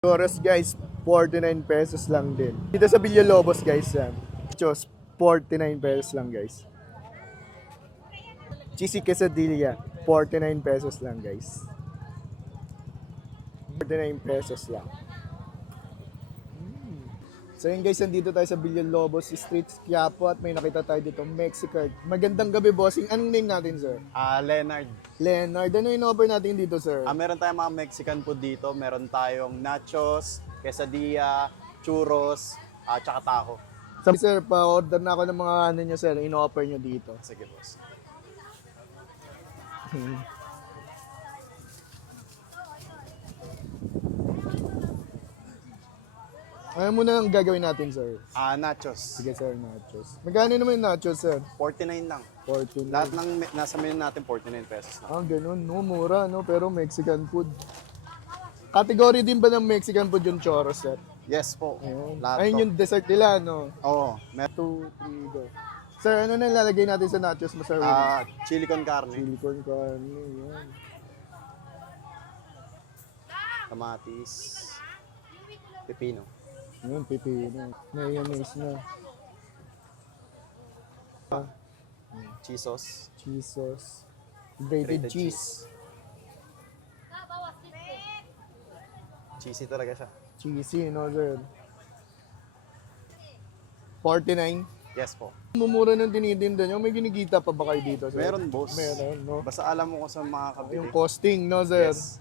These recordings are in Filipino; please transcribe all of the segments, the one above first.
Oras guys, 49 pesos lang din. Dito sa Villalobos guys yan. Chos, 49 pesos lang guys. Cheesy quesadilla, 49 pesos lang guys. 49 pesos lang. So yun guys, nandito tayo sa Villalobos Street, Quiapo at may nakita tayo dito, Mexican. Magandang gabi bossing. Anong name natin sir? Leonard. Leonard. Ano yung offer natin dito sir? Meron tayong mga Mexican food dito. Meron tayong nachos, quesadilla, churros, tsaka taho. Sabi sir, pa-order na ako ng mga ano nyo sir, in-offer nyo dito. Sige boss. Ano muna ang gagawin natin sir? Nachos. Sige sir, nachos. Magkano naman yung nachos sir? 49 lang. 14. Lahat ng nasa menu natin 49 pesos na. Ganun, no? Mura, no? Pero Mexican food. Category din ba ng Mexican food yung churros sir? Yes po. Ayun. Lahat Ayun to. yung dessert nila, no? Oo. 2, 3, go. Sir, ano na lalagay natin sa nachos mo sir? Chili con carne, Chili con carne, yan. kamatis, pepino. Yun, pipino. Mayonnaise na. Cheese sauce. Cheese sauce. Grated Grated cheese. Cheesy talaga siya. Cheesy, no sir? 49. Yes po. Mumura ng tinitinda nyo. May ginikita pa ba kayo dito sir? Meron boss. Meron, no? Basta alam mo kung saan makakabili. Yung costing, no sir? Yes.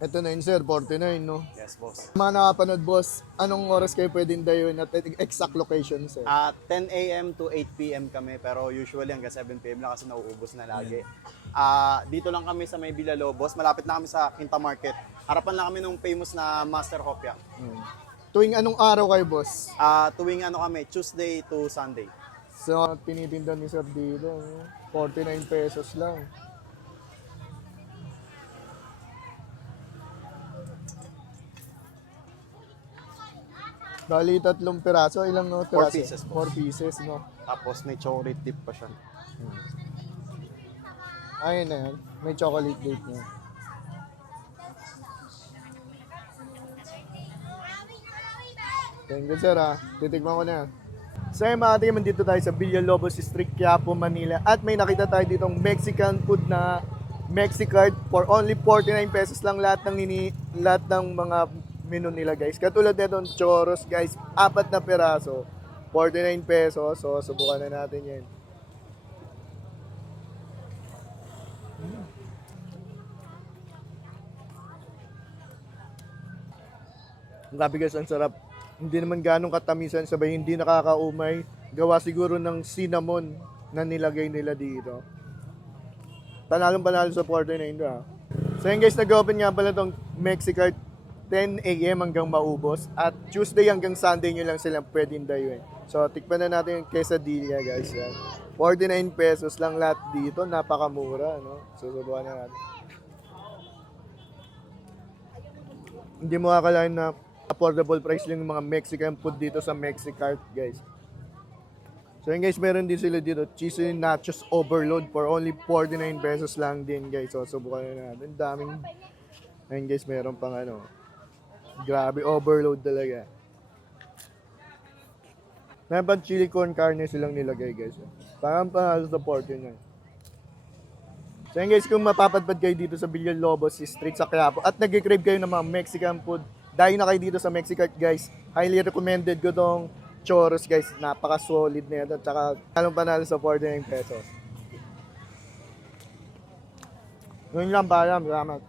Ito na yun sir, 49, no? Yes boss. Mga nakapanood boss, anong oras kayo pwedeng dayon at exact location sir? 10 a.m. to 8 p.m. kami, pero usually hanggang 7 p.m. lang kasi nauubos na lagi. Dito lang kami sa may Villalobos, malapit na kami sa Quinta Market. Harapan lang kami ng famous na Master Hopia. Tuwing anong araw kayo boss? Tuwing kami, Tuesday to Sunday. So, tinitinda ni sir dito, no? 49 pesos lang. Bali, 3 piraso. Ilang no? Four Piraso? pieces po. 4 pieces, no? Tapos may chocolate dip pa siya. Ayun na yan. May chocolate dip na. Thank you, sir, ha. Titigman ko na. So, yung mga tingin, dito tayo sa Villalobos Street, Quiapo, Manila. At may nakita tayo ditong Mexican food na Mexicard for only 49 pesos lang lahat ng mga menu nila, guys. Katulad nitong churros, guys, 4 na peraso, 49 pesos. So, subukan na natin yan. Grabe guys, ang sarap. Hindi naman ganong katamisan, sabay hindi nakakaumay. Gawa siguro ng cinnamon na nilagay nila dito. Panalong-panalo sa 49 ha. So yun guys, nag-open nga pala itong Mexicard 10 a.m. hanggang maubos. At Tuesday hanggang Sunday nyo lang silang pwedeng dayuin. So tikpan na natin yung quesadilla guys. Yan. 49 pesos lang lahat dito. Napakamura, no? Susubukan na natin. Hindi mo akalain na affordable price lang yung mga Mexican food dito sa Mexicard, guys. So yun guys, meron din sila dito, cheesy nachos overload for only 49 pesos lang din, guys. So subukan na natin. Daming, ayun guys, meron pang grabe, overload talaga. Meron pang chili con carne silang nilagay, guys. Parang panalo sa 49. So yun guys, kung mapapadpad kayo dito sa Villalobos Street sa Quiapo at nag-crave kayo ng mga Mexican food, dahil na kayo dito sa Mexicard guys, highly recommended ko tong churros guys, napaka-solid na ito, at saka talong panalo sa 49 pesos. Yun lang, salamat.